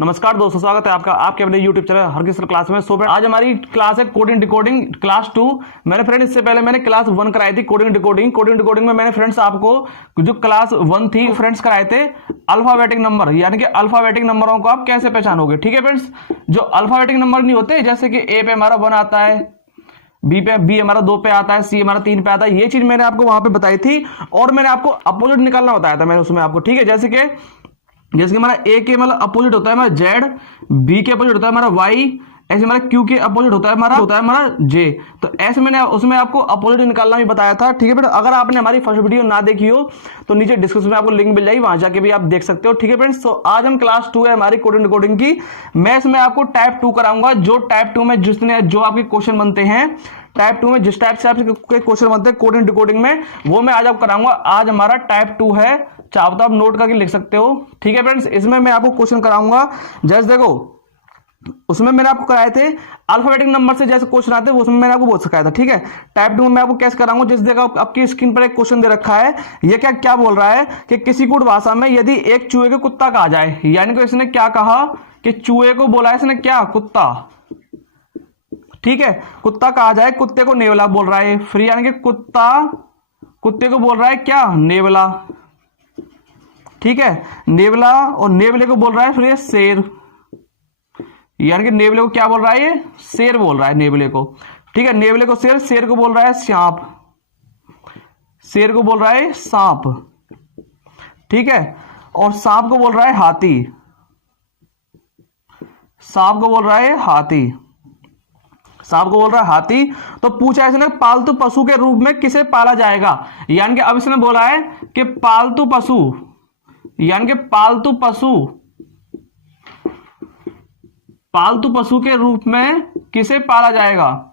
नमस्कार दोस्तों, स्वागत है आपका आपके अपने YouTube चैनल हरगिज सर क्लास में। सो आज हमारी क्लास है कोडिंग डिकोडिंग क्लास 2। मैंने फ्रेंड इससे पहले मैंने क्लास 1 कराई थी कोडिंग डिकोडिंग में मैंने फ्रेंड्स आपको जो क्लास 1 थी फ्रेंड्स कराए थे अल्फाबेटिक नंबर, यानी कि अल्फाबेटिक नंबरों को आप कैसे पहचानोगे। ठीक है फ्रेंड्स, जो अल्फाबेटिक नंबर नहीं होते, जैसे कि ए पे हमारा 1 आता है, बी हमारा 2 पे आता है, सी हमारा 3 पे आता है, ये चीज मैंने आपको वहां पे बताई थी और मैंने आपको अपोजिट निकालना बताया था मैंने उसमें आपको। ठीक है, जैसे कि हमारा ए के मतलब अपोजिट होता है हमारा जेड, बी के अपोजिट होता है हमारा वाई, ऐसे हमारा क्यू के अपोजिट होता है हमारा जे। तो ऐसे मैंने उसमें आपको अपोजिट निकालना भी बताया था। ठीक है फ्रेंड, अगर आपने हमारी फर्स्ट वीडियो ना देखी हो तो नीचे डिस्क्रिप्शन में आपको लिंक मिल जाएगी, वहां जाके भी आप देख सकते हो। ठीक है फ्रेंड्स, तो आज हम क्लास 2 है हमारी कोडिंग डिकोडिंग की। मैं इसमें आपको टाइप 2 कराऊंगा। जो टाइप 2 में जो आपके क्वेश्चन बनते हैं, टाइप 2 में जिस टाइप से आपके क्वेश्चन बनते हैं कोडिंग डिकोडिंग में, वो मैं आज आपको कराऊंगा। आज हमारा टाइप 2 है, चाहो तो आप नोट करके लिख सकते हो। ठीक है फ्रेंड्स, इसमें मैं आपको क्वेश्चन कराऊंगा। जैसे देखो, उसमें मैंने आपको कराए थे अल्फाबेटिक नंबर से जैसे क्वेश्चन आते हैं, उसमें मैंने आपको बहुत सिखाया था। ठीक है, टाइप 2 में मैं आपको कैसे कराऊंगा। जैसे देखो, आपकी स्क्रीन पर एक क्वेश्चन दे रखा है। ये क्या बोल रहा है कि किसी गुड़ भाषा में यदि एक चूहे को कुत्ता कहा जाए, यानी कि इसने क्या कहा कि चूहे को बोला है इसने क्या, कुत्ता। ठीक है, कुत्ता कहा जाए, कुत्ते को नेवला बोल रहा है फिर, यानी कि कुत्ते को बोल रहा है क्या, नेवला। ठीक है, नेवला, और नेवले को बोल रहा है फिर ये शेर, यानी कि नेवले को क्या बोल रहा है, ये शेर बोल रहा है नेवले को। ठीक है, नेवले को शेर, शेर को बोल रहा है सांप, शेर को बोल रहा है सांप। ठीक है, और सांप को बोल रहा है हाथी, सांप को बोल रहा है हाथी, सांप को बोल रहा है हाथी। तो पूछा इसने पालतू पशु के रूप में किसे पाला जाएगा, यानी कि अब इसने बोला है कि पालतू पशु, यानी कि पालतू पशु के रूप में किसे पाला जाएगा।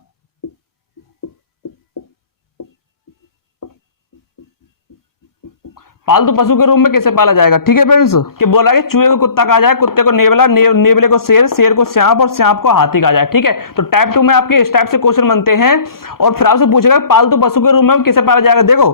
पालतू पशु के रूप में कैसे पाला जाएगा। ठीक है फ्रेंड्स, कि बोला कि चूहे को कुत्ता कहा जाए, कुत्ते को नेवला, नेवले को शेर, शेर को सांप और सांप को हाथी कहा जाए। ठीक है, तो टाइप 2 में आपके इस टाइप से क्वेश्चन बनते हैं और फिर आपसे पूछेगा पालतू पशु के रूप में किसे पाला जाएगा। देखो,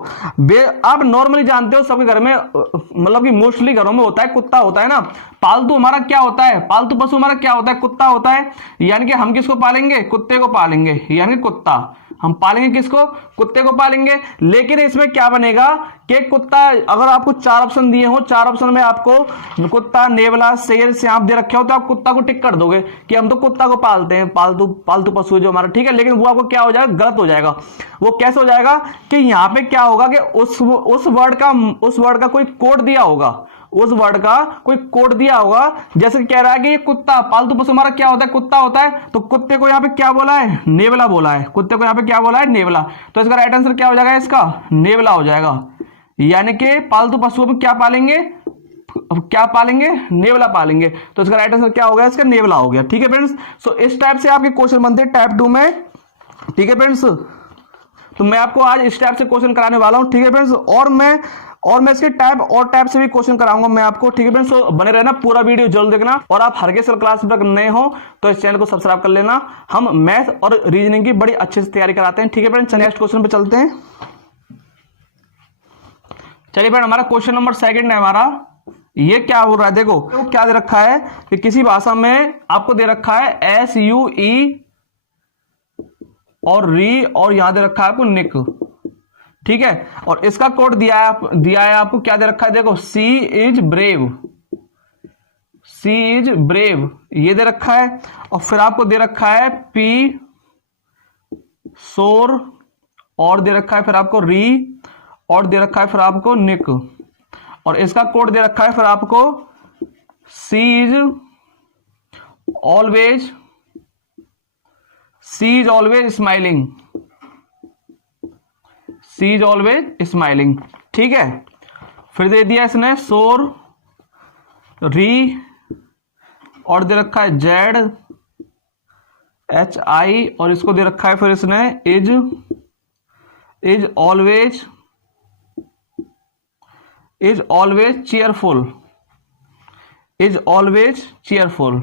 आप नॉर्मली जानते हो सबके घर में, मतलब कि मोस्टली घरों में होता है, कुत्ता होता है ना। पालतू हमारा क्या होता है, पालतू पशु हमारा क्या होता है, कुत्ता होता है। यानी कि हम किसको पालेंगे, कुत्ते को पालेंगे, यानी कुत्ता हम पालेंगे, किसको, कुत्ते को पालेंगे। लेकिन इसमें क्या बनेगा कि कुत्ता, अगर आपको 4 ऑप्शन दिए हो, 4 ऑप्शन में आपको कुत्ता, नेवला, शेर, सांप दे रखे हो, तो आप कुत्ता को टिक कर दोगे कि हम तो कुत्ता को पालते हैं, पालतू पशु जो हमारा। ठीक है, लेकिन वो आपको क्या हो जाएगा, गलत हो जाएगा। वो कैसे हो जाएगा कि यहाँ पे क्या होगा कि उस वर्ड का कोई कोड दिया होगा, उस वर्ड का कोई कोड दिया होगा। जैसे कह रहा है कि ये कुत्ता, पालतू पशु हमारा क्या होता है, कुत्ता होता है, तो कुत्ते को यहाँ पे क्या बोला है, नेवला बोला है, कुत्ते को यहाँ पे क्या बोला है, नेवला। तो इसका राइट आंसर क्या हो जाएगा, इसका नेवला हो जाएगा। यानी कि पालतू पशुओं में क्या पालेंगे, नेवला पालेंगे। तो इसका राइट आंसर क्या हो गया, इसका नेवला हो गया। ठीक है फ्रेंड्स, सो इस टाइप से आपके क्वेश्चन बनते हैं टाइप 2 में। ठीक है फ्रेंड्स, तो मैं आपको आज इस टाइप से क्वेश्चन कराने वाला हूं। ठीक है फ्रेंड्स, और मैं इसके टाइप से भी क्वेश्चन कराऊंगा मैं आपको। ठीक है फ्रेंड्स, तो बने रहना, पूरा वीडियो जल्द देखना। और आप हरगिज सर क्लास तक नए हो तो इस चैनल को सब्सक्राइब कर लेना। हम मैथ और रीजनिंग की बड़ी अच्छे से तैयारी कराते हैं। ठीक है फ्रेंड्स, चलिए नेक्स्ट क्वेश्चन पे चलते हैं। चलिए फ्रेंड, हमारा क्वेश्चन नंबर 2 है हमारा। ये क्या हो रहा है, देखो क्या दे रखा है कि किसी भाषा में आपको दे रखा है SUE और री, और यहां दे रखा है आपको निक। ठीक है, और इसका कोड दिया है आपको, क्या दे रखा है, देखो सी इज ब्रेव, ये दे रखा है। और फिर आपको दे रखा है पी सोर, और दे रखा है फिर आपको री, और दे रखा है फिर आपको निक, और इसका कोड दे रखा है फिर आपको सी इज ऑलवेज स्माइलिंग। ठीक है, फिर दे दिया इसने सोर, री, और दे रखा है ZHI, और इसको दे रखा है फिर इसने इज ऑलवेज चीयरफुल।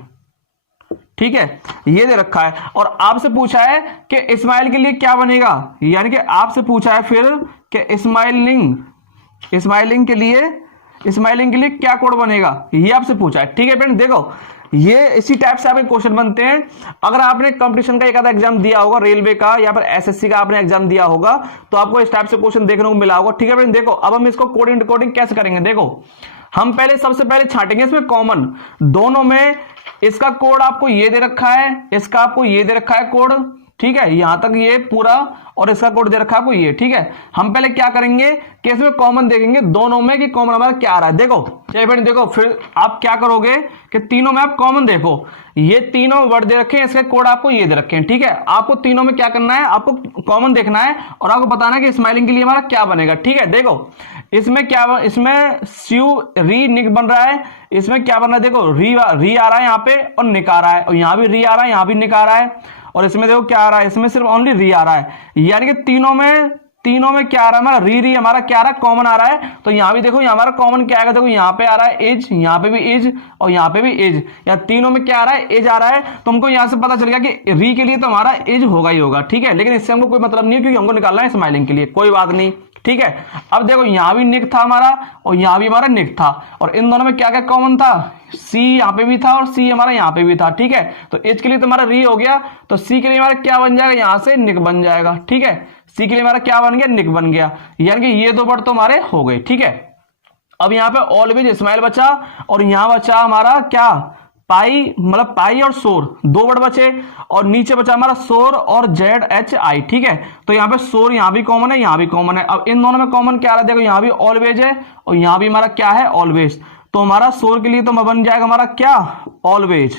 ठीक है, ये दे रखा है। और आपसे पूछा है कि स्माइल के लिए क्या बनेगा, यानी कि आपसे पूछा है फिर कि स्माइलिंग के लिए क्या कोड बनेगा, ये आपसे पूछा है। ठीक है फ्रेंड, देखो ये इसी टाइप से आपके क्वेश्चन बनते हैं। अगर आपने कंपटीशन का एक आधा एग्जाम दिया होगा, रेलवे का या फिर एसएससी का आपने एग्जाम दिया होगा, तो आपको इस टाइप से क्वेश्चन देखने को मिला होगा। ठीक है फ्रेंड, देखो अब हम इसको कोडिंग डिकोडिंग कैसे करेंगे। देखो हम पहले सबसे पहले छांटेंगे इसमें कॉमन, दोनों में इसका कोड आपको ये दे रखा है, इसका आपको ये दे रखा है कोड, ठीक है, यहां तक ये पूरा, और इसका कोड दे रखा है आपको ये। ठीक है, हम पहले क्या करेंगे कि इसमें कॉमन देखेंगे दोनों में कि कॉमन हमारा क्या आ रहा है। देखो चलिए फ्रेंड, देखो फिर आप क्या करोगे कि तीनों में आप कॉमन देखो, ये तीनों वर्ड दे रखे हैं, इसके कोड आपको ये दे रखे हैं। ठीक है, आपको तीनों में क्या करना है, आपको कॉमन देखना है और आपको बताना है कि स्माइलिंग के लिए हमारा क्या बनेगा। ठीक है, देखो इसमें क्या, इसमें स्यू री निक बन रहा है, इसमें क्या बन रहा है, देखो री आ रहा है यहाँ पे और निक आ रहा है, और यहाँ भी री आ रहा है, यहाँ भी निक आ रहा है, और इसमें देखो क्या आ रहा है, इसमें सिर्फ ओनली री आ रहा है। यानी कि तीनों में क्या आ रहा है हमारा, री हमारा क्या आ रहा है, कॉमन आ रहा है। तो यहाँ भी देखो, यहाँ हमारा कॉमन क्या आएगा, देखो यहाँ पे आ रहा है एज, यहाँ पे भी एज और यहाँ पे भी एज, या तीनों में क्या आ रहा है, एज आ रहा है। तो हमको यहाँ से पता चल गया कि री के लिए तो हमारा एज होगा ही होगा। ठीक है, लेकिन इससे हमको कोई मतलब नहीं है क्योंकि हमको निकालना है स्माइलिंग के लिए, कोई बात नहीं। ठीक है, अब देखो यहाँ भी निक था हमारा और यहाँ भी हमारा निक था, और इन दोनों में क्या क्या कॉमन था, सी यहाँ पे भी था और सी हमारा यहाँ पे भी था। ठीक है, तो एच के लिए तो हमारा री हो गया, तो सी के लिए हमारा क्या बन जाएगा, यहाँ से निक बन जाएगा। ठीक है, सी के लिए हमारा क्या बन गया, निक बन गया, यानी कि ये दो वर्ड तो हमारे हो गए। ठीक है, अब यहाँ पे ऑलवेज स्माइल बचा, और यहाँ बचा हमारा क्या, पाई, मतलब पाई और सोर, दो वर्ड बचे, और नीचे बचा हमारा सोर और जेड एच आई। ठीक है, तो यहाँ पे सोर यहाँ भी कॉमन है, यहाँ भी कॉमन है। अब इन दोनों में कॉमन क्या आ रहा है, देखो यहाँ भी ऑलवेज है और यहाँ भी हमारा क्या है, ऑलवेज। तो हमारा सोर के लिए तो बन जाएगा हमारा क्या, ऑलवेज।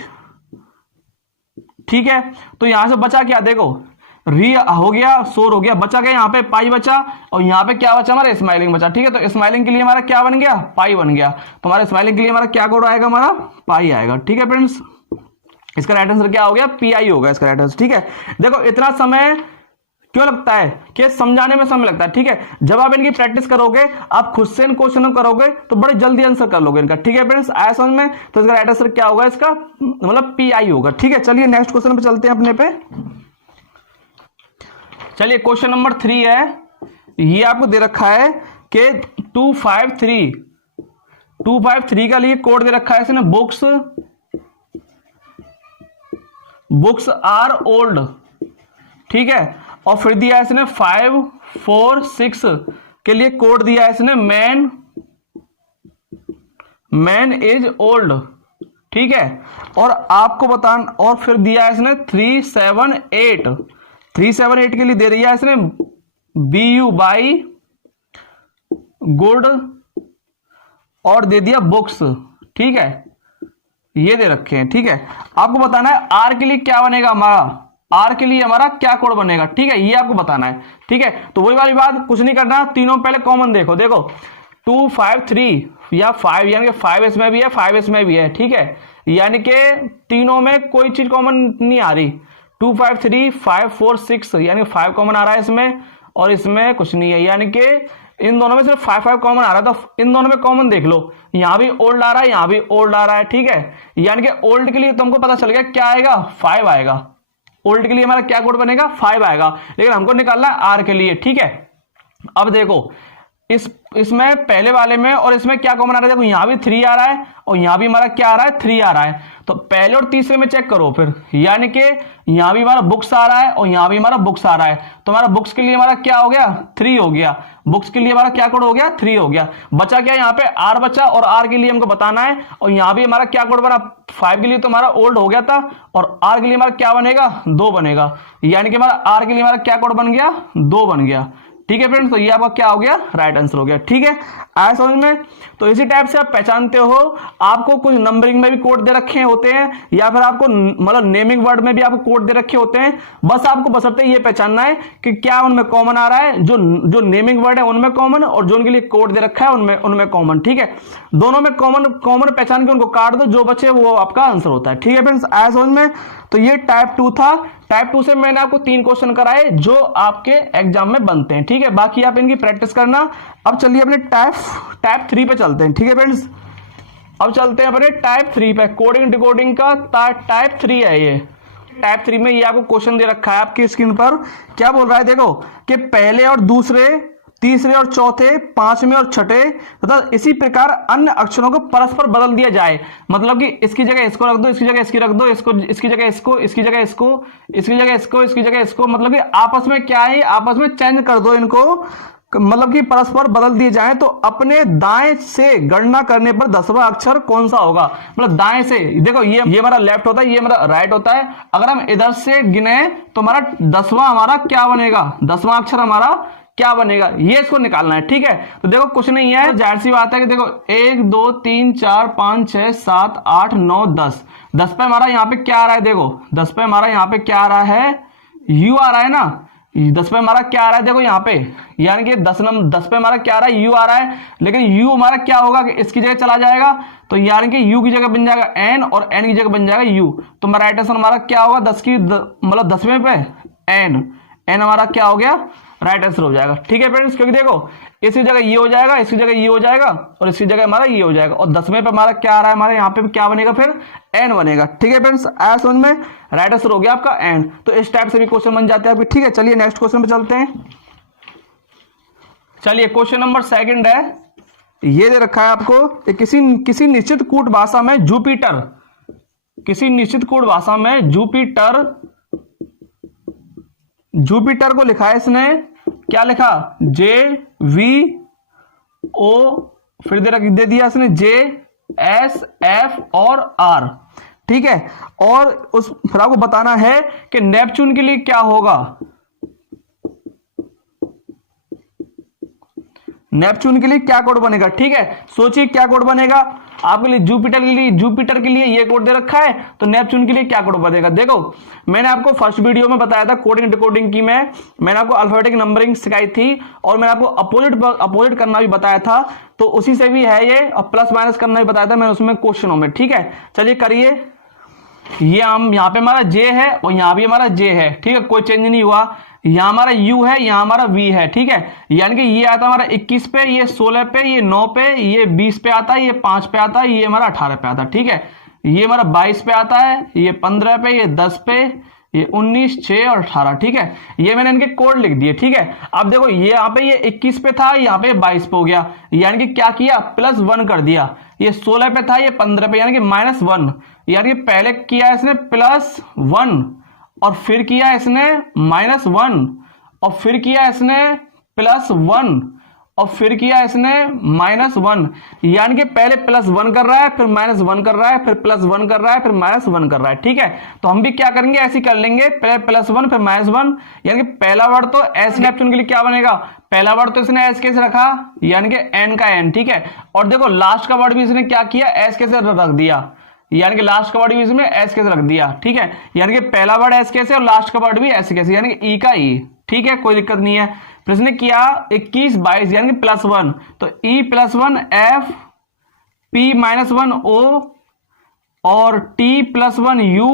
ठीक है, तो यहां से बचा क्या, देखो री हो गया, सोर हो गया, बचा गया यहाँ पे पाई बचा, और यहाँ पे क्या बचा हमारा, स्माइलिंग बचा। ठीक है, तो स्माइलिंग के लिए हमारा क्या बन गया, पाई बन गया। तो हमारा स्माइलिंग के लिए हमारा क्या कोड आएगा, हमारा पाई आएगा। ठीक है फ्रेंड्स, इसका राइट आंसर क्या हो गया, पी आई होगा इसका राइट आंसर। ठीक है, देखो इतना समय क्यों लगता है कि समझाने में समय लगता है। ठीक है, जब आप इनकी प्रैक्टिस करोगे, आप खुद से इन क्वेश्चनों करोगे तो बड़े जल्दी आंसर कर लोगे इनका। ठीक है फ्रेंड्स, आया समझ में, तो इसका राइट आंसर क्या होगा, इसका मतलब पी आई होगा। ठीक है, चलिए नेक्स्ट क्वेश्चन पे चलते हैं अपने पे। चलिए क्वेश्चन नंबर 3 है, ये आपको दे रखा है कि 253 का लिए कोड दे रखा है इसने, बुक्स आर ओल्ड। ठीक है, और फिर दिया है इसने 5, 4, 6 के लिए कोड दिया है इसने, मैन इज ओल्ड। ठीक है, और आपको बताना, और फिर दिया है इसने 378 के लिए दे रही है इसने BU बाई गुड, और दे दिया बुक्स। ठीक है, ये दे रखे हैं। ठीक है, आपको बताना है आर के लिए क्या बनेगा हमारा, आर के लिए हमारा क्या कोड बनेगा। ठीक है, ये आपको बताना है। ठीक है, तो वही वाली बात, कुछ नहीं करना, तीनों पहले कॉमन देखो, देखो 253 या 5, यानी कि 5 इसमें भी है, 5 इसमें भी है। ठीक है, यानी कि तीनों में कोई चीज कॉमन नहीं आ रही। 253, 5, 4, 6, यानी 5 कॉमन आ रहा है इसमें, और इसमें कुछ नहीं है, यानी कि इन दोनों में सिर्फ 5 कॉमन आ रहा है। तो इन दोनों में कॉमन देख लो, यहां भी ओल्ड आ रहा है, यहां भी ओल्ड आ रहा है। ठीक है, यानी कि ओल्ड के लिए तुमको पता चल गया क्या आएगा, 5 आएगा। ओल्ड के लिए हमारा क्या कोड बनेगा, 5 आएगा, लेकिन हमको निकालना है आर के लिए। ठीक है, अब देखो इसमें पहले वाले में और इसमें क्या कॉमन आ रहा है, देखो यहां भी 3 आ रहा है और यहां भी हमारा क्या आ रहा है, 3 आ रहा है। तो पहले और तीसरे में चेक करो फिर, यानी कि यहां भी हमारा बुक्स आ रहा है और यहां भी हमारा बुक्स आ रहा है। तो हमारा बुक्स के लिए हमारा क्या हो गया, 3 हो गया। बुक्स के लिए हमारा क्या कोड हो गया, 3 हो गया। बचा क्या, यहाँ पे आर बचा, और आर के लिए हमको बताना है, और यहां भी हमारा क्या कोड बना, 5 के लिए तो हमारा ओल्ड हो गया था, और आर के लिए हमारा क्या बनेगा, 2 बनेगा, यानी कि हमारा आर के लिए हमारा क्या कोड बन गया, 2 बन गया। ठीक है फ्रेंड्स, तो ये आपका क्या हो गया, राइट आंसर हो गया। ठीक है, आया समझ में। तो इसी टाइप से आप पहचानते हो, आपको कुछ नंबरिंग में भी कोड दे रखे होते हैं, या फिर आपको मतलब नेमिंग वर्ड में भी आपको कोड दे रखे होते हैं। बस आपको बशर्ते ये पहचानना है कि क्या उनमें कॉमन आ रहा है, जो नेमिंग वर्ड है उनमें कॉमन, और जो उनके लिए कोड दे रखा है उनमें कॉमन। ठीक है, दोनों में कॉमन पहचान के उनको काट दो, जो बचे वो आपका आंसर होता है। ठीक है फ्रेंड्स, आया समझ में। तो ये टाइप 2 था। टाइप 2 से मैंने आपको 3 क्वेश्चन कराए जो आपके एग्जाम में बनते हैं। ठीक है, बाकी आप इनकी प्रैक्टिस करना। अब चलिए अपने टाइप 3 पे चलते हैं। ठीक है फ्रेंड्स, अब चलते हैं अपने टाइप 3 पे। कोडिंग डिकोडिंग का टाइप 3 है ये। टाइप 3 में ये आपको क्वेश्चन दे रखा है आपकी स्क्रीन पर। क्या बोल रहा है, देखो कि पहले और दूसरे तीसरे और चौथे, पांचवें और छठे तथा इसी प्रकार अन्य अक्षरों को परस्पर बदल दिया जाए। मतलब कि इसकी जगह इसको रख दो, इसकी जगह इसकी रख दो, इसको इसकी जगह इसको, इसकी जगह इसको, इसकी जगह इसको, इसकी जगह इसको, मतलब कि आपस में क्या है, आपस में चेंज कर दो इनको, मतलब कि परस्पर बदल दिए जाएं। तो अपने दाएं से गणना करने पर 10वां अक्षर कौन सा होगा। मतलब दाएं से, देखो ये हमारा लेफ्ट होता है, ये हमारा राइट होता है। अगर हम इधर से गिने तो हमारा 10वां हमारा क्या बनेगा, 10वां अक्षर हमारा क्या बनेगा, ये इसको निकालना है। ठीक है, तो देखो कुछ नहीं है, जाहिर सी बात है कि देखो 1 2 3 4 5 6 7 8 9 10, 10 पे हमारा यहाँ पे क्या आ रहा है, देखो 10 पे हमारा यहाँ पे क्या आ रहा है, यू आ रहा है ना। 10 पे हमारा क्या आ रहा है, देखो यहाँ पे, यानी कि 10 पे हमारा क्या आ रहा है, यू आ रहा है। लेकिन यू हमारा क्या होगा कि इसकी जगह चला जाएगा, तो यानी कि यू की जगह बन जाएगा एन और एन की जगह बन जाएगा यू। तो हमारा राइट आंसर हमारा क्या होगा, 10 की मतलब 10वें पे एन, एन हमारा क्या हो गया, राइट आंसर हो जाएगा। ठीक है फ्रेंड्स, क्योंकि देखो इसी जगह ये हो जाएगा, इसकी जगह ये हो जाएगा और इसकी जगह हमारा ये हो जाएगा, और 10वें पे हमारा क्या आ रहा है, हमारे यहाँ पे क्या बनेगा, फिर एन बनेगा। ठीक है फ्रेंड्स, आया समझ में, राइट आंसर हो गया आपका एन। तो इस टाइप से भी क्वेश्चन बन जाते हैं आपके। ठीक है, चलिए नेक्स्ट क्वेश्चन पे चलते हैं। चलिए क्वेश्चन नंबर 2 है, ये दे रखा है आपको, किसी निश्चित कूट भाषा में जुपिटर, किसी निश्चित कूट भाषा में जुपिटर को लिखा है इसने, क्या लिखा, जे वी ओ, फिर दे दिया इसने जे एस एफ और आर। ठीक है, और उस फिर आपको बताना है कि नेपच्यून के लिए क्या होगा, नेपच्यून के लिए क्या कोड बनेगा। ठीक है, सोचिए क्या कोड बनेगा आपके लिए, जुपिटर के लिए ये कोड दे रखा है, तो नेपच्यून के लिए क्या कोड बनेगा। देखो मैंने आपको फर्स्ट वीडियो में बताया था कोडिंग डिकोडिंग की, मैंने आपको अल्फाबेटिक नंबरिंग सिखाई थी, और मैंने आपको अपोजिट करना भी बताया था, तो उसी से भी है ये, और प्लस माइनस करना भी बताया था मैंने उसमें क्वेश्चनों में। ठीक है, चलिए करिए। ये हम यहाँ पे हमारा जे है और यहाँ भी हमारा जे है। ठीक है, कोई चेंज नहीं हुआ, यहाँ हमारा u है, यहाँ हमारा v है। ठीक है, यानी कि ये आता है हमारा 21 पे, ये 16 पे, ये 9 पे, ये 20 पे आता है, ये 5 पे आता है, ये हमारा 18 पे आता है। ठीक है, ये हमारा 22 पे आता है, ये 15 पे, ये 10 पे, ये 19, 6 और 18। ठीक है, ये मैंने इनके कोड लिख दिए। ठीक है, अब देखो ये यहाँ पे ये 21 पे था, यहाँ पे 22 पे हो गया, यानी कि क्या किया, +1 कर दिया। ये 16 पे था, ये 15 पे, यानी कि -1, यानी कि पहले किया इसने +1 और फिर किया इसने -1 और फिर किया इसने +1 और फिर किया इसने -1, यानी कि पहले +1 कर रहा है, फिर -1 कर रहा है, फिर +1 कर रहा है, फिर -1 कर रहा है। ठीक है, तो हम भी क्या करेंगे, ऐसे ही कर लेंगे, पहले +1 फिर -1, यानी कि पहला वर्ड तो एस नेपच्यून के लिए क्या बनेगा, पहला वर्ड तो इसने एस कैसे रखा, यानी कि एन का एन। ठीक है, और देखो लास्ट का वर्ड भी इसने क्या किया, एस कैसे रख दिया, यानी कि लास्ट का वर्ड भी इसमें एस कैसे रख दिया। ठीक है, यानी कि पहला वर्ड एस कैसे और लास्ट का वर्ड भी एस कैसे, यानी कि ई का ई। ठीक है, कोई दिक्कत नहीं है। फिर इसने किया 21 22, यानी कि +1, तो ई +1 एफ, पी -1 ओ, और टी +1 यू,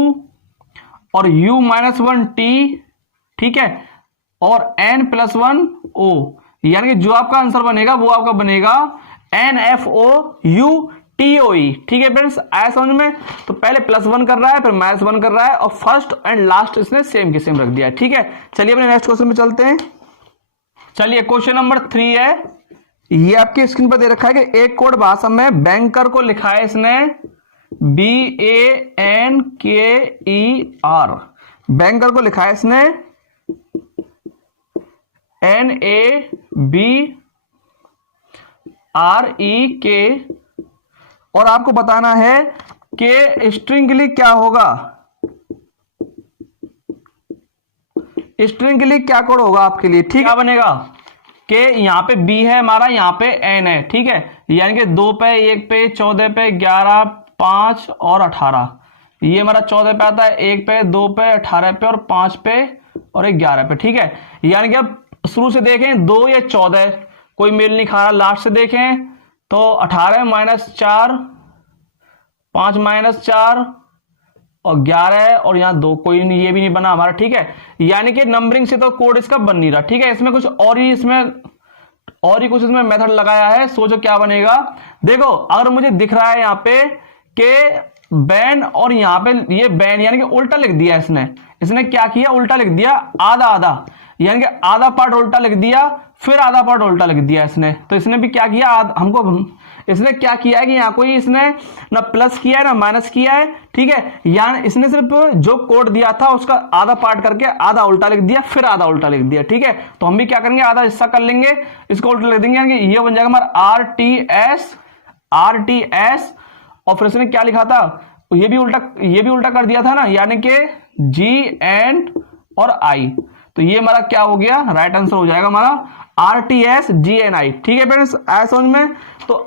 और यू -1 टी। ठीक है, और एन +1 ओ, यानी कि जो आपका आंसर बनेगा वो आपका बनेगा NFOU TOE। ठीक है फ्रेंड्स, आया समझ में। तो पहले +1 कर रहा है, फिर -1 कर रहा है, और फर्स्ट एंड लास्ट इसने सेम के सेम रख दिया है। ठीक है, चलिए अपने नेक्स्ट क्वेश्चन में चलते हैं। चलिए क्वेश्चन नंबर 3 है, ये आपकी स्क्रीन पर दे रखा है कि एक कोड भाषा में बैंकर को लिखा है इसने BANKER, बैंकर को लिखा है इसने NABREK, और आपको बताना है कि स्ट्रिंग के लिए क्या होगा, स्ट्रिंग के लिए क्या कोड होगा आपके लिए। ठीक है, बनेगा कि यहाँ पे B है हमारा, यहाँ पे N है। ठीक है, यानी कि 2 पे, 1 पे, 14 पे, 11, 5 और 18, ये हमारा 14 पे आता है, 1 पे, 2 पे, 18 पे और 5 पे और 11 पे। ठीक है, यानी कि अब शुरू से देखें 2 या 14 कोई मेल नहीं खा रहा, लास्ट से देखें तो 18 -4, 5 -4 और 11 और यहाँ 2, कोई नहीं, ये भी नहीं बना हमारा। ठीक है, यानी कि नंबरिंग से तो कोड इसका बन नहीं रहा। ठीक है, इसमें कुछ और ही कुछ इसमें मेथड लगाया है। सोचो क्या बनेगा। देखो अगर मुझे दिख रहा है यहाँ पे कि बैन, और यहाँ पे ये बैन, यानी कि उल्टा लिख दिया इसने क्या किया, उल्टा लिख दिया, आधा आधा, यानी कि आधा पार्ट उल्टा लिख दिया, फिर आधा पार्ट उल्टा लिख दिया इसने। तो इसने भी क्या किया, हमको इसने क्या किया है कि यहाँ कोई इसने ना प्लस किया है ना माइनस किया है, ठीक है। यानी इसने सिर्फ जो कोड दिया था उसका आधा पार्ट करके आधा उल्टा लिख दिया, फिर आधा उल्टा लिख दिया, ठीक है। तो हम भी क्या करेंगे, आधा हिस्सा कर लेंगे, इसको उल्टा लिख देंगे, यानी ये बन जाएगा हमारा RTS और फिर इसने क्या लिखा था, ये भी उल्टा कर दिया था ना, यानी कि GN और I। तो ये हमारा क्या हो गया, राइट आंसर हो जाएगा हमारा RTS GNI, ठीक है फ्रेंड्स। ऐसा समझ में। तो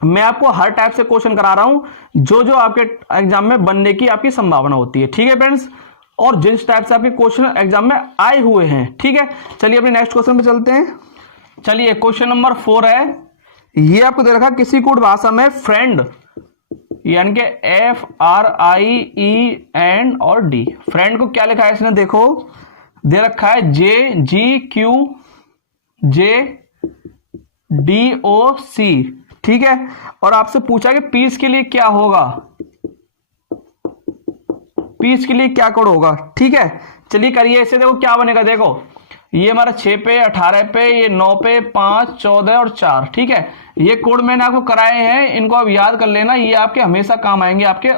मैं आपको हर टाइप से क्वेश्चन करा रहा हूं जो जो आपके एग्जाम में बनने की आपकी संभावना होती है, ठीक है फ्रेंड्स, और जिस टाइप से आपके क्वेश्चन एग्जाम में आए हुए हैं, ठीक है। चलिए अपने नेक्स्ट क्वेश्चन पे चलते हैं। चलिए क्वेश्चन नंबर 4 है, ये आपको दे रखा किसी कूट भाषा में फ्रेंड यानी कि FRIEN और D, फ्रेंड को क्या लिखा है इसने, देखो दे रखा है JGQJDOC, ठीक है। और आपसे पूछा कि पीस के लिए क्या होगा, पीस के लिए क्या कोड होगा, ठीक है। चलिए करिए इसे, देखो क्या बनेगा, देखो ये हमारा 6 पे 18 पे, ये 9 पे 5 14 और 4, ठीक है। ये कोड मैंने आपको कराए हैं, इनको आप याद कर लेना, ये आपके हमेशा काम आएंगे, आपके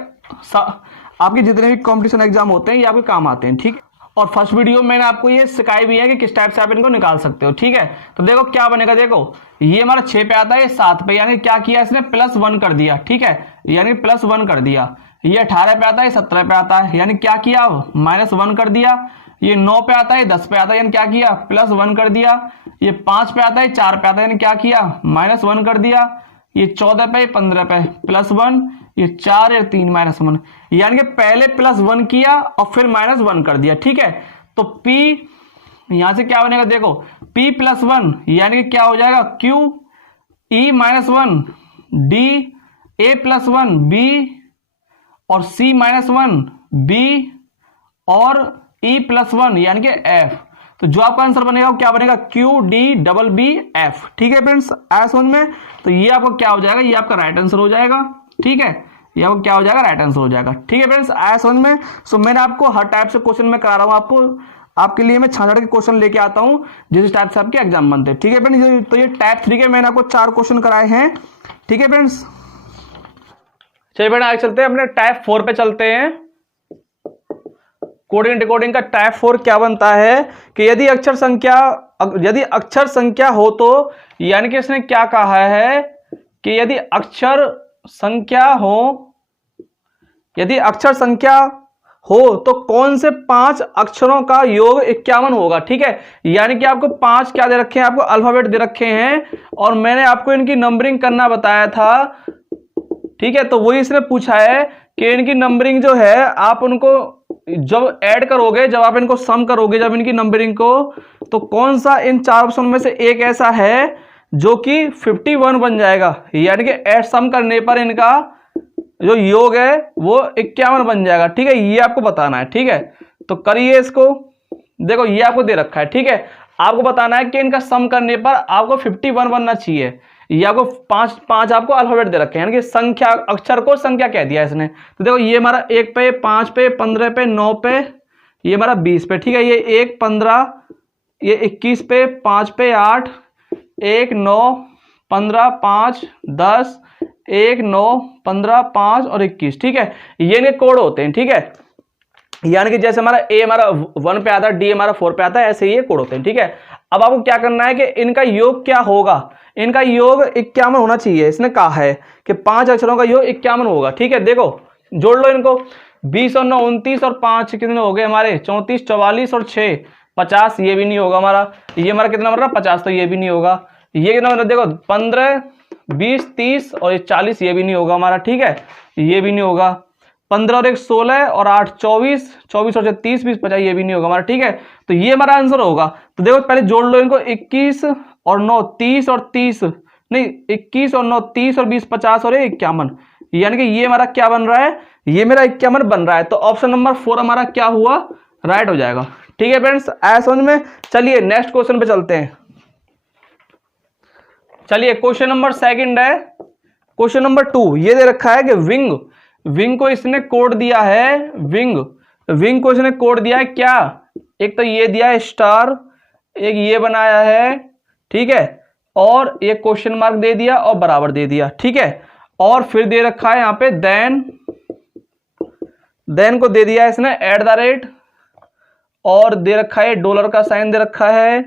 जितने भी कॉम्पिटिशन एग्जाम होते हैं ये आपके काम आते हैं, ठीक है। और फर्स्ट वीडियो मैंने आपको ये सिखाई भी है कि किस टाइप से आप इनको निकाल सकते हो, ठीक है। तो देखो क्या बनेगा, देखो ये हमारा 6 पे आता है, ये 7 पे, यानी क्या किया इसने +1 कर दिया, ठीक है, यानी +1 कर दिया। ये 18 पे आता है, 17 पे आता है, यानी क्या किया -1 कर दिया। ये 9 पे आता है, 10 पे आता है, यानी क्या किया +1 कर दिया। ये 5 पे आता है, 4 पे आता है, यानी क्या किया -1 कर दिया। ये 14 पे 15 पे +1, ये 4 या 3 -1, यानी कि पहले +1 किया और फिर -1 कर दिया, ठीक है। तो P यहां से क्या बनेगा, देखो P +1 यानी कि क्या हो जाएगा Q E -1 D A +1 B और C -1 B और E +1 यानी कि F। तो जो आपका आंसर बनेगा वो क्या बनेगा QDBBF, ठीक है फ्रेंड्स, ऐसा समझ में। तो ये आपका क्या हो जाएगा, ये आपका राइट आंसर हो जाएगा, ठीक है। ये आपको क्या हो जाएगा, राइट आंसर हो जाएगा, ठीक है फ्रेंड्स, ऐसा समझ में। सो मैंने आपको हर टाइप से क्वेश्चन में करा रहा हूं, आपके लिए मैं छाछड़ के क्वेश्चन लेके आता हूं जिस टाइप से आपके एग्जाम बनते हैं, ठीक है फ्रेंड्स। तो ये टाइप 3 के मैंने आपको 4 क्वेश्चन कराए हैं, ठीक है फ्रेंड्स। चलिए फ्रेंड आगे चलते हैं, अपने टाइप 4 पे चलते हैं। कोडिंग डिकोडिंग का टाइप 4 क्या बनता है कि यदि अक्षर संख्या हो तो, यानी कि इसने क्या कहा है कि यदि अक्षर संख्या हो तो कौन से 5 अक्षरों का योग 51 होगा, ठीक है। यानी कि आपको 5 क्या दे रखे हैं, आपको अल्फाबेट दे रखे हैं और मैंने आपको इनकी नंबरिंग करना बताया था, ठीक है। तो वही इसने पूछा है कि इनकी नंबरिंग जो है आप उनको जब ऐड करोगे, जब आप इनको सम करोगे जब इनकी नंबरिंग को, तो कौन सा इन 4 ऑप्शन में से एक ऐसा है जो कि 51 बन जाएगा, यानी कि ऐड सम करने पर इनका जो योग है वो 51 बन जाएगा, ठीक है। ये आपको बताना है, ठीक है। तो करिए इसको, देखो ये आपको दे रखा है, ठीक है। आपको बताना है कि इनका सम करने पर आपको 51 बनना चाहिए। ये आपको 5 आपको अल्फाबेट दे रखे हैं, यानी कि संख्या, अक्षर को संख्या कह दिया इसने। तो देखो ये हमारा 1 पे 5 पे 15 पे 9 पे, ये हमारा 20 पे, ठीक है। ये 1 15, ये 21 पे 5 पे 8, 1 9 15 5 10 1 9 15 5 और 21, ठीक है। ये इनके कोड होते हैं, ठीक है। यानी कि जैसे हमारा A हमारा 1 पे आता है, D हमारा 4 पे आता है, ऐसे ये कोड होते हैं, ठीक है। अब आपको क्या करना है कि इनका योग क्या होगा, इनका योग 51 होना चाहिए। इसने कहा है कि 5 अक्षरों का योग 51 होगा, ठीक है। देखो जोड़ लो इनको, 20 और 9 29 और 5 कितने हो गए हमारे 34, 44 और 6 50, ये भी नहीं होगा हमारा। ये हमारा कितना बन रहा 50, तो ये भी नहीं होगा। ये कितना बन रहा देखो 15 20 30 और 40, ये भी नहीं होगा हमारा, ठीक है। ये भी नहीं होगा। 15 और 1 16 और 8 24, 24 और 30 20 50, ये भी नहीं होगा हमारा, ठीक है। तो ये हमारा आंसर होगा। तो देखो पहले जोड़ लो इनको, 21 और 9 30 और 30 नहीं 21 और 9 30 और 20 50 और 51, यानी कि ये हमारा क्या बन रहा है, ये मेरा 51 बन रहा है। तो ऑप्शन नंबर 4 हमारा क्या हुआ, राइट हो जाएगा, ठीक है फ्रेंड्स, ऐसा समझ में। चलिए नेक्स्ट क्वेश्चन पे चलते हैं। चलिए क्वेश्चन नंबर 2 है, क्वेश्चन नंबर 2 ये दे रखा है कि विंग को इसने कोड दिया है, विंग को इसने कोड दिया है क्या एक तो ये दिया है स्टार, एक ये बनाया है, ठीक है, और एक क्वेश्चन मार्क दे दिया और बराबर दे दिया, ठीक है। और फिर दे रखा है यहाँ पे देन को दे दिया है इसने @ और दे रखा है डॉलर का साइन दे रखा है,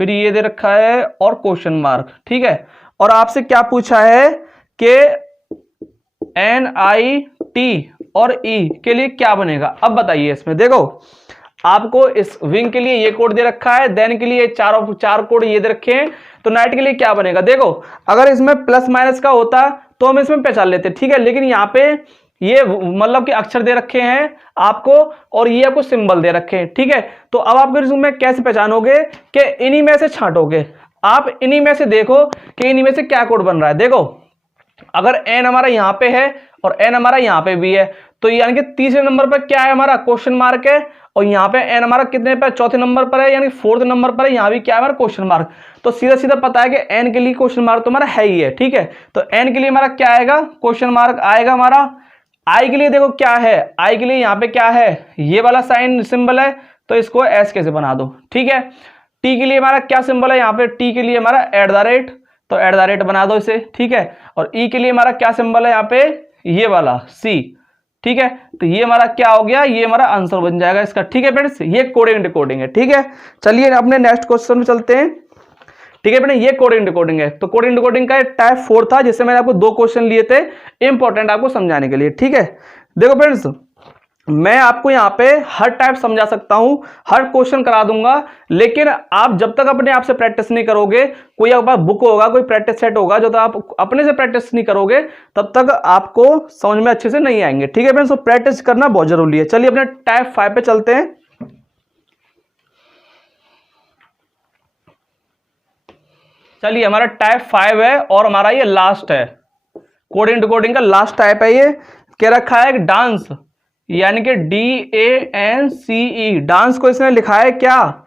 फिर ये दे रखा है और क्वेश्चन मार्क, ठीक है। और आपसे क्या पूछा है कि NIT और E के लिए क्या बनेगा। अब बताइए इसमें देखो, आपको इस विंग के लिए ये कोड दे रखा है, देन के लिए चार कोड ये दे रखे हैं, तो नाइट के लिए क्या बनेगा। देखो अगर इसमें प्लस माइनस का होता तो हम इसमें पहचान लेते, ठीक है, लेकिन यहाँ पे ये मतलब कि अक्षर दे रखे हैं आपको और ये आपको सिंबल दे रखे हैं, ठीक है। तो अब आप इसमें कैसे पहचानोगे कि इन्हीं में से छांटोगे, आप इन्हीं में से देखो कि इन्हीं में से क्या कोड बन रहा है। देखो अगर n हमारा यहाँ पे है और n हमारा यहाँ पे भी है, तो यानी कि तीसरे नंबर पर क्या है हमारा क्वेश्चन मार्क है, और यहाँ पे n हमारा कितने पर, चौथे नंबर पर है, यानी 4th नंबर पर है, यहाँ भी क्या है हमारा क्वेश्चन मार्क। तो सीधा सीधा पता है कि n के लिए क्वेश्चन मार्क तो हमारा है ही है, ठीक है। तो n के लिए हमारा क्या आएगा, क्वेश्चन मार्क आएगा हमारा। i के लिए देखो क्या है, i के लिए यहाँ पे क्या है, ये वाला साइन सिंबल है, तो इसको s कैसे बना दो, ठीक है। t के लिए हमारा क्या सिंबल है, यहाँ पे t के लिए हमारा @ तो @ बना दो इसे, ठीक है। और e के लिए हमारा क्या सिंबल है यहाँ पे, ये वाला c, ठीक है। तो ये हमारा क्या हो गया, ये हमारा आंसर बन जाएगा इसका, ठीक है फ्रेंड्स। ये कोडिंग डिकोडिंग है, ठीक है। चलिए अपने नेक्स्ट क्वेश्चन में चलते हैं, ठीक है फ्रेंड। ये कोडिंग डिकोडिंग है, तो कोडिंग डिकोडिंग का टाइप 4 था, जिससे मैंने आपको 2 क्वेश्चन लिए थे इंपॉर्टेंट आपको समझाने के लिए, ठीक है। देखो फ्रेंड्स, मैं आपको यहाँ पे हर टाइप समझा सकता हूं, हर क्वेश्चन करा दूंगा, लेकिन आप जब तक अपने आप से प्रैक्टिस नहीं करोगे, कोई आपके पास बुक होगा, कोई प्रैक्टिस सेट होगा, जो तो आप अपने से प्रैक्टिस नहीं करोगे तब तक आपको समझ में अच्छे से नहीं आएंगे, ठीक है फ्रेंड्स। तो प्रैक्टिस करना बहुत जरूरी है। चलिए अपने टाइप 5 पे चलते हैं। चलिए हमारा टाइप 5 है और हमारा ये लास्ट है, कोडिंग डिकोडिंग का लास्ट टाइप है। ये क्या रखा है, डांस, यानी कि DANCE, डांस को इसने लिखा है क्या,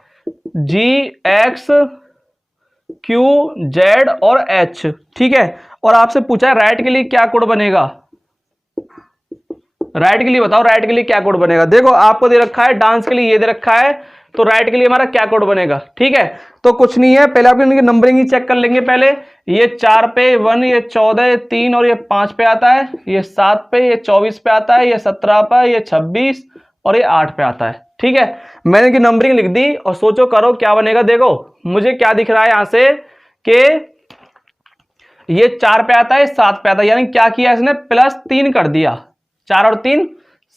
GXQZ और H, ठीक है। और आपसे पूछा है राइट के लिए क्या कोड बनेगा, राइट के लिए बताओ, राइट के लिए क्या कोड बनेगा। देखो आपको दे रखा है डांस के लिए ये दे रखा है, तो राइट के लिए हमारा क्या कोड बनेगा, ठीक है। तो कुछ नहीं है, पहले आप इनकी नंबरिंग ही चेक कर लेंगे। पहले ये 4 पे 1, ये 14, ये 3 और ये 5 पे आता है, ये 7 पे, ये 24 पे आता है, ये 17 पे, ये 26 और ये 8 पे आता है, ठीक है। मैंने इनकी नंबरिंग लिख दी और सोचो करो क्या बनेगा। देखो मुझे क्या दिख रहा है यहां से कि ये 4 पे आता है, 7 पे आता है, यानी क्या किया इसने, +3 कर दिया, 4 और 3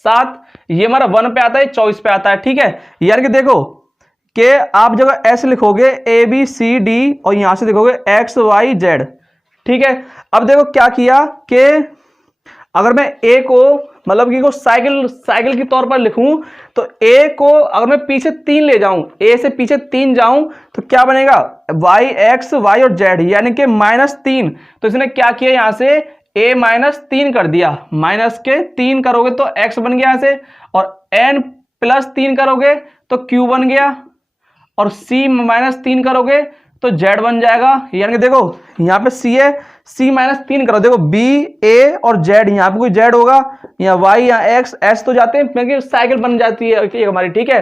7। ये हमारा 1 पे आता है, 24 पे आता है, ठीक है। यानी कि देखो कि आप जगह S लिखोगे ABCD और यहां से लिखोगे XYZ, ठीक है। अब देखो क्या किया कि अगर मैं A को मतलब कि को साइकिल के तौर पर लिखूं, तो A को अगर मैं पीछे 3 ले जाऊं, A से पीछे 3 जाऊं, तो क्या बनेगा, Y X Y और Z, यानी कि -3। तो इसने क्या किया, यहां से A -3 कर दिया, माइनस के 3 करोगे तो X बन गया ऐसे, और N +3 करोगे तो Q बन गया, और C -3 करोगे तो Z बन जाएगा। यानी कि देखो यहाँ पे C है, C -3 करो, देखो B A और Z, यहाँ पे कोई Z होगा, यहाँ Y, यहाँ X S तो जाते हैं, क्योंकि साइकिल बन जाती है हमारी, ठीक है।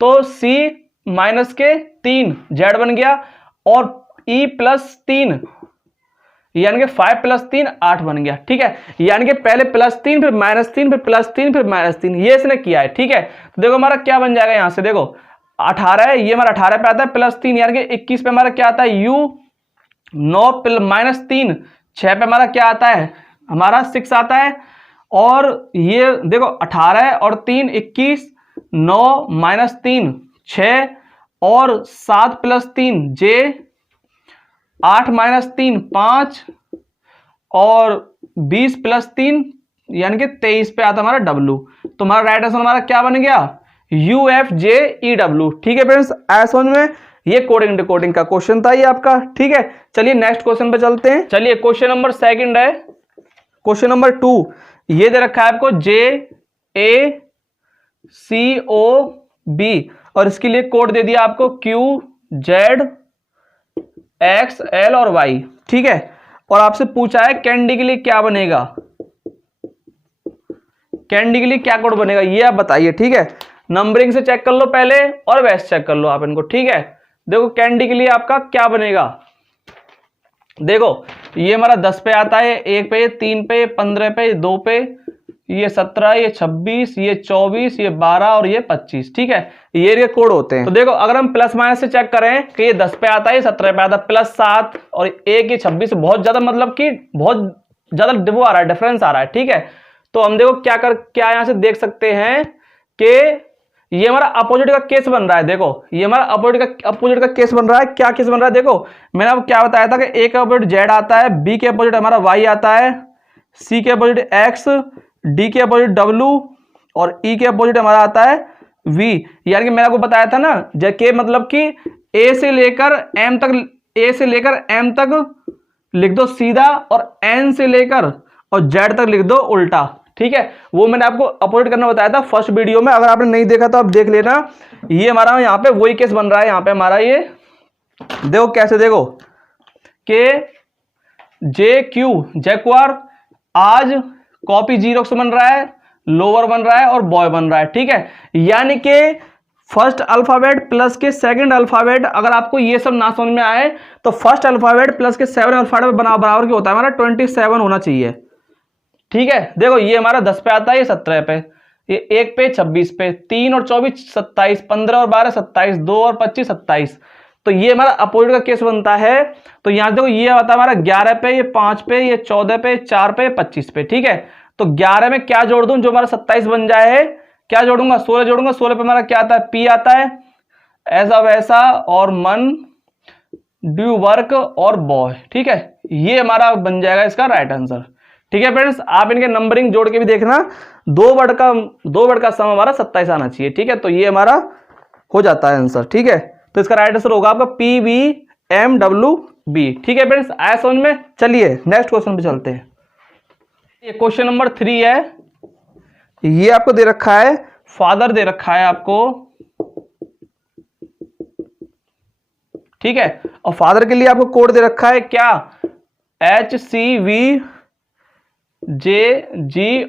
तो C -3 Z बन गया, और E +3 यानी कि 5 + 3 8 बन गया, ठीक है। यानी कि पहले +3 फिर -3 फिर +3 फिर -3, ये इसने किया है, ठीक है। तो देखो हमारा क्या बन जाएगा, यहां से देखो 18 है, ये हमारा 18 पे आता है, +3 यानी कि 21 पे हमारा क्या आता है U, 9 -3 6 पे हमारा क्या आता है, हमारा 6 आता है। और ये देखो 18 और 3 21, 9 -3 6 और 7 + 3 J, 8 -3 5 और 20 + 3 यानी कि 23 पे आता हमारा W। तो हमारा राइट आंसर हमारा क्या बन गया, UFJEW, ठीक है फ्रेंड्स। समझ में, ये कोडिंग डिकोडिंग का क्वेश्चन था ये आपका, ठीक है। चलिए नेक्स्ट क्वेश्चन पे चलते हैं। चलिए क्वेश्चन नंबर 2 है, क्वेश्चन नंबर 2 ये दे रखा है आपको JACOB, और इसके लिए कोड दे दिया आपको QZ X L और Y, ठीक है। और आपसे पूछा है कैंडी के लिए क्या बनेगा, कैंडी के लिए क्या कोड बनेगा, ये आप बताइए, ठीक है। नंबरिंग से चेक कर लो पहले और वैसे चेक कर लो आप इनको, ठीक है। देखो कैंडी के लिए आपका क्या बनेगा, देखो ये हमारा 10 पे आता है, 1 पे, 3 पे, 15 पे, 2 पे, ये 17, ये 26, ये 24, ये 12 और ये 25, ठीक है। ये कोड होते हैं। तो देखो अगर हम प्लस माइनस से चेक करें कि ये 10 पे आता है, ये 17 पे आता है, +7 और 1 ये 26, बहुत ज्यादा मतलब कि बहुत ज्यादा वो आ रहा है, डिफरेंस आ रहा है, ठीक है। तो हम देखो क्या यहां से देख सकते हैं कि ये हमारा अपोजिट का केस बन रहा है। देखो ये हमारा अपोजिट का केस बन रहा है। क्या केस बन रहा है, देखो मैंने आपको क्या बताया था कि ए के अपोजिट जेड आता है, बी के अपोजिट हमारा वाई आता है, सी के अपोजिट एक्स, डी के अपोजिट डब्ल्यू और ई के अपोजिट हमारा आता है वी। यानी कि मैंने आपको बताया था ना के मतलब कि ए से लेकर एम तक लिख दो सीधा और एन से लेकर और जेड तक लिख दो उल्टा, ठीक है। वो मैंने आपको अपोजिट करना बताया था फर्स्ट वीडियो में, अगर आपने नहीं देखा तो आप देख लेना। ये हमारा यहाँ पे वही केस बन रहा है। यहाँ पे हमारा ये देखो कैसे, देखो के जे क्यू जैक्वार आज कॉपी जीरोक्स बन रहा है, लोअर बन रहा है और बॉय बन रहा है, ठीक है। यानी कि फर्स्ट अल्फाबेट प्लस के सेकंड अल्फाबेट, अगर आपको ये सब ना समझ में आए तो फर्स्ट अल्फाबेट प्लस के 7 अल्फाबेट बराबर क्या होता है, हमारा 27 होना चाहिए, ठीक है। देखो ये हमारा 10 पे आता है, ये 17 पे, ये 1 पे 26 पे, 3 और 24 27, 15 और 12 27, 2 और 25 27। तो ये हमारा अपोजिट का केस बनता है। तो यहां देखो ये आता है हमारा 11 पे, ये 5 पे, ये 14 पे, 4 पे, 25 पे, ठीक है। तो 11 में क्या जोड़ दूं जो हमारा 27 बन जाए, क्या जोड़ूंगा, 16 जोड़ूंगा। 16 पे हमारा क्या आता है, पी आता है, ऐसा वैसा और मन, डू वर्क और बॉय, ठीक है। ये हमारा बन जाएगा इसका राइट आंसर, ठीक है फ्रेंड्स। आप इनके नंबरिंग जोड़ के भी देखना, 2 वर्ड का सम हमारा 27 आना चाहिए, ठीक है। तो ये हमारा हो जाता है आंसर, ठीक है। तो इसका राइट आंसर होगा आपका PVMWB, ठीक है फ्रेंड्स। आया समझ में। चलिए नेक्स्ट क्वेश्चन पे चलते हैं। ये क्वेश्चन नंबर 3 है। ये आपको दे रखा है, फादर दे रखा है आपको, ठीक है। और फादर के लिए आपको कोड दे रखा है क्या, HCVJG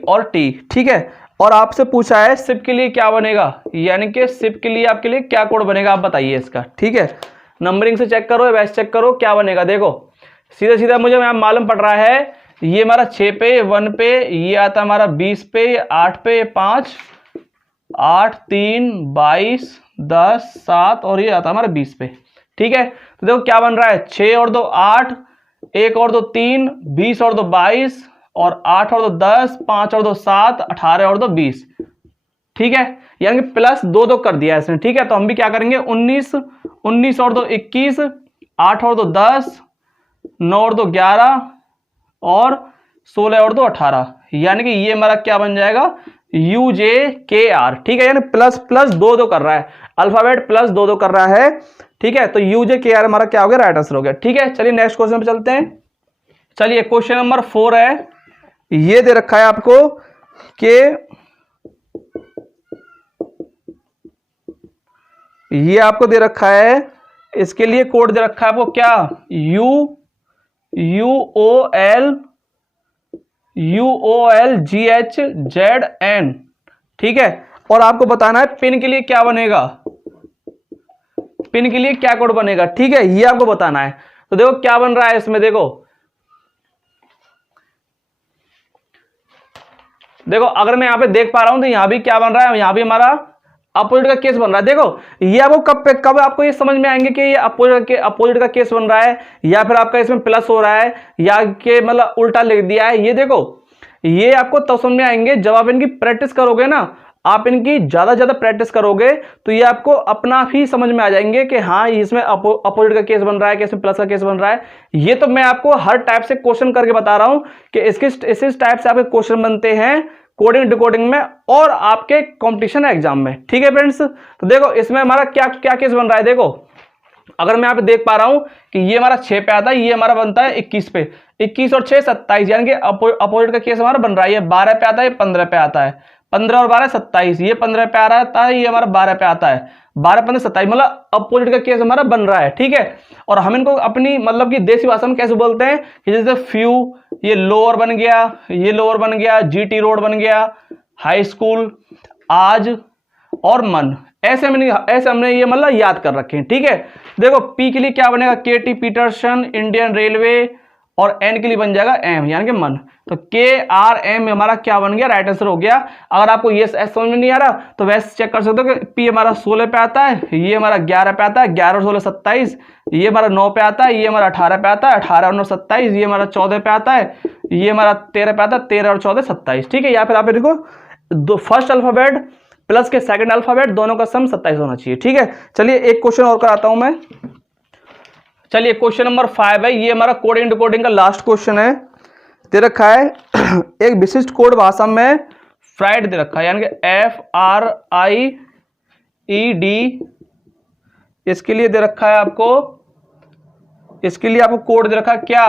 और T, ठीक है। और आपसे पूछा है सिप के लिए क्या बनेगा, यानी कि सिप के लिए आपके लिए क्या कोड बनेगा, आप बताइए इसका, ठीक है। नंबरिंग से चेक करो, वैसे चेक करो क्या बनेगा। देखो सीधा सीधा मुझे मालूम पड़ रहा है, ये हमारा 6 पे, 1 पे, ये आता हमारा 20 पे, 8 पे, 5, 8, 3, 22, 10, 7 और ये आता हमारा 20 पे, ठीक है। तो देखो क्या बन रहा है, 6 और 2 8, 1 और 2 3, 20 और 2 22 और 8 और 2 10, 5 और 2 7, 18 और 2 20, ठीक है। यानी कि प्लस 2 कर दिया इसने, ठीक है। तो हम भी क्या करेंगे, 19 और 2 21, 8 और 2 10, 9 और 2 11 और 16 और 2 18। यानी कि ये हमारा क्या बन जाएगा, UJKR, ठीक है। यानी प्लस 2 कर रहा है, अल्फाबेट प्लस 2 कर रहा है, ठीक है। तो UJKR हमारा क्या हो गया, राइट आंसर हो गया, ठीक है। चलिए नेक्स्ट क्वेश्चन पे चलते हैं। चलिए क्वेश्चन नंबर 4 है। ये दे रखा है आपको कि ये आपको दे रखा है, इसके लिए कोड दे रखा है आपको क्या, UOLGHZN, ठीक है। और आपको बताना है पिन के लिए क्या बनेगा, पिन के लिए क्या कोड बनेगा, ठीक है। ये आपको बताना है। तो देखो क्या बन रहा है इसमें, देखो अगर मैं यहां पे देख पा रहा हूं तो यहां भी क्या बन रहा है, यहां भी हमारा अपोजिट का केस बन रहा है। देखो ये आपको कब आपको ये समझ में आएंगे कि ये अपोजिट का केस बन रहा है, या फिर आपका इसमें प्लस हो रहा है, या कि मतलब उल्टा लिख दिया है। ये देखो ये आपको तब समझ में आएंगे जब आप इनकी प्रैक्टिस करोगे ना, आप इनकी ज्यादा प्रैक्टिस करोगे तो ये आपको अपना ही समझ में आ जाएंगे कि हाँ इसमें अपोजिट का केस बन रहा है, कि इसमें प्लस का केस बन रहा है। ये तो मैं आपको हर टाइप से क्वेश्चन करके बता रहा हूं कि इस टाइप से आपके क्वेश्चन बनते हैं कोडिंग डिकोडिंग में और आपके कंपटीशन एग्जाम में, ठीक है फ्रेंड्स। तो देखो इसमें हमारा क्या केस बन रहा है। देखो अगर मैं यहाँ पे देख पा रहा हूं कि ये हमारा 6 पे आता है, ये हमारा बनता है 21 पे, 21 और 6 27, यानी कि अपोजिट का केस हमारा बन रहा है। ये 12 पे आता है, ये 15 पे आता है, 15 और 12 27, ये 15 पे आ रहा है, ये हमारा 12 पे आता है, 12 15 27, मतलब अपोजिट का केस हमारा बन रहा है, ठीक है। और हम इनको अपनी मतलब कि देसी भाषा में कैसे बोलते हैं कि जैसे फ्यू, ये लोअर बन गया, ये लोअर बन गया, GT रोड बन गया, हाई स्कूल, आज, और मन, ऐसे हमने ये मतलब याद कर रखे हैं, ठीक है। देखो पी के लिए क्या बनेगा, केटी पीटरसन, इंडियन रेलवे, और एन के लिए बन जाएगा एम यानी कि मन। तो के आर एम हमारा क्या बन गया, राइट आंसर हो गया। अगर आपको ये समझ में नहीं आ रहा तो वैसे चेक कर सकते हो कि पी हमारा 16 पे आता है, ये हमारा 11 पे आता है, 11 और 16 27, ये हमारा 9 पे आता है, ये हमारा 18 पे आता है, 18 और 9 27, ये हमारा 14 पे आता है, ये हमारा 13 पे आता है, 13 और 14 27, ठीक है। या फिर आप देखो दो फर्स्ट अल्फाबेट प्लस के सेकंड अल्फाबेट दोनों का सम 27 होना चाहिए, ठीक है। चलिए एक क्वेश्चन और कराता हूं मैं। चलिए क्वेश्चन नंबर 5 है, ये हमारा कोडिंग डिकोडिंग का लास्ट क्वेश्चन है। दे रखा है एक विशिष्ट कोड भाषा में फ्राइड दे रखा है, यानी कि FRIED, इसके लिए दे रखा है आपको, इसके लिए आपको कोड दे रखा है क्या,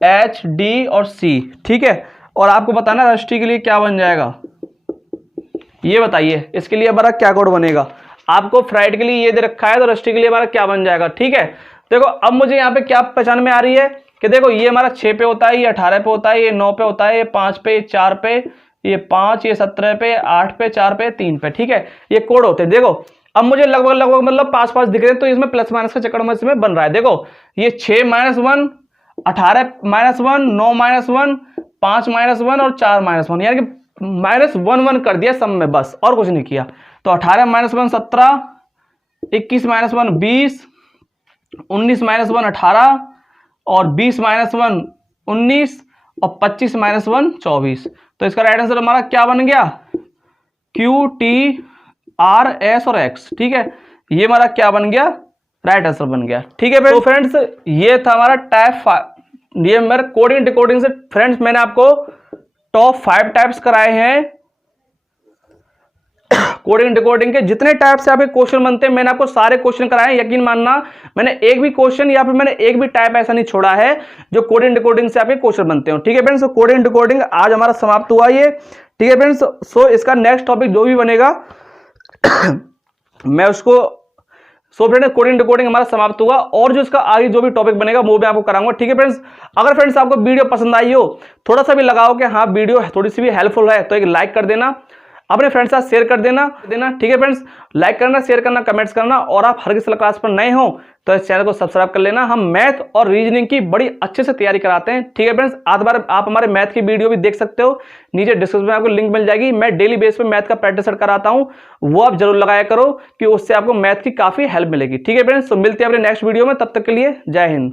EQHD और C, ठीक है। और आपको बताना रस्टी के लिए क्या बन जाएगा, ये बताइए इसके लिए हमारा क्या कोड बनेगा। आपको फ्राइड के लिए ये दे रखा है तो रस्टी के लिए हमारा क्या बन जाएगा, ठीक है। देखो अब मुझे यहाँ पे क्या पहचान में आ रही है कि देखो ये हमारा 6 पे होता है, ये 18 पे होता है, ये 9 पे होता है, ये 5 पे, ये 4 पे, ये 5, ये 17 पे, 8 पे, 4 पे, 3 पे, ठीक है। ये कोड होते हैं। देखो अब मुझे लगभग मतलब 5 दिख रहे हैं, तो इसमें प्लस माइनस का चक्कर में इसमें बन रहा है। देखो ये 6 - 1, 18 - 1, 9 - 1, 5 - 1 और 4 - 1, यानी कि -1 कर दिया सब में, बस और कुछ नहीं किया। तो 18 - 1 17, 21 - 1 20, 19 - 1 18, और 20 - 1 19, और 25 - 1 24। तो इसका राइट आंसर हमारा क्या बन गया, QTRS और X, ठीक है। ये हमारा क्या बन गया, राइट आंसर बन गया, ठीक है। तो फ्रेंड्स ये था हमारा टाइप 5, ये मेरे कोडिंग डिकोडिंग से फ्रेंड्स मैंने आपको टॉप 5 टाइप्स कराए हैं। कोडिंग डिकोडिंग के जितने टाइप से आपके क्वेश्चन बनते हैं मैंने आपको सारे क्वेश्चन कराए हैं। यकीन मानना मैंने एक भी क्वेश्चन या फिर मैंने एक भी टाइप ऐसा नहीं छोड़ा है जो कोडिंग डिकोडिंग से आपके क्वेश्चन बनते हो, ठीक है फ्रेंड्स। तो कोडिंग डिकोडिंग आज हमारा समाप्त हुआ ये, ठीक है फ्रेंड्स। सो इसका नेक्स्ट टॉपिक जो भी बनेगा मैं उसको, सो फ्रेंड्स कोडिंग डिकोडिंग हमारा समाप्त हुआ, और जो इसका आगे जो भी टॉपिक बनेगा वो मैं आपको कराऊंगा, ठीक है फ्रेंड्स। अगर फ्रेंड्स आपको वीडियो पसंद आई हो, थोड़ा सा भी लगाओ कि हाँ वीडियो थोड़ी सी भी हेल्पफुल है, तो एक लाइक कर देना, अपने फ्रेंड्स के साथ शेयर कर देना, ठीक है फ्रेंड्स। लाइक करना, शेयर करना, कमेंट्स करना, और आप हर किसी क्लास पर नए हो तो इस चैनल को सब्सक्राइब कर लेना। हम मैथ और रीजनिंग की बड़ी अच्छे से तैयारी कराते हैं, ठीक है फ्रेंड्स। आज बार आप हमारे मैथ की वीडियो भी देख सकते हो, नीचे डिस्क्रिप्शन में आपको लिंक मिल जाएगी। मैं डेली बेस पे मैथ का प्रैक्टिस सेट कराता हूं, वो आप जरूर लगाया करो कि उससे आपको मैथ की काफी हेल्प मिलेगी, ठीक है फ्रेंड्स। तो मिलते हैं अपने नेक्स्ट वीडियो में, तब तक के लिए जय हिंद।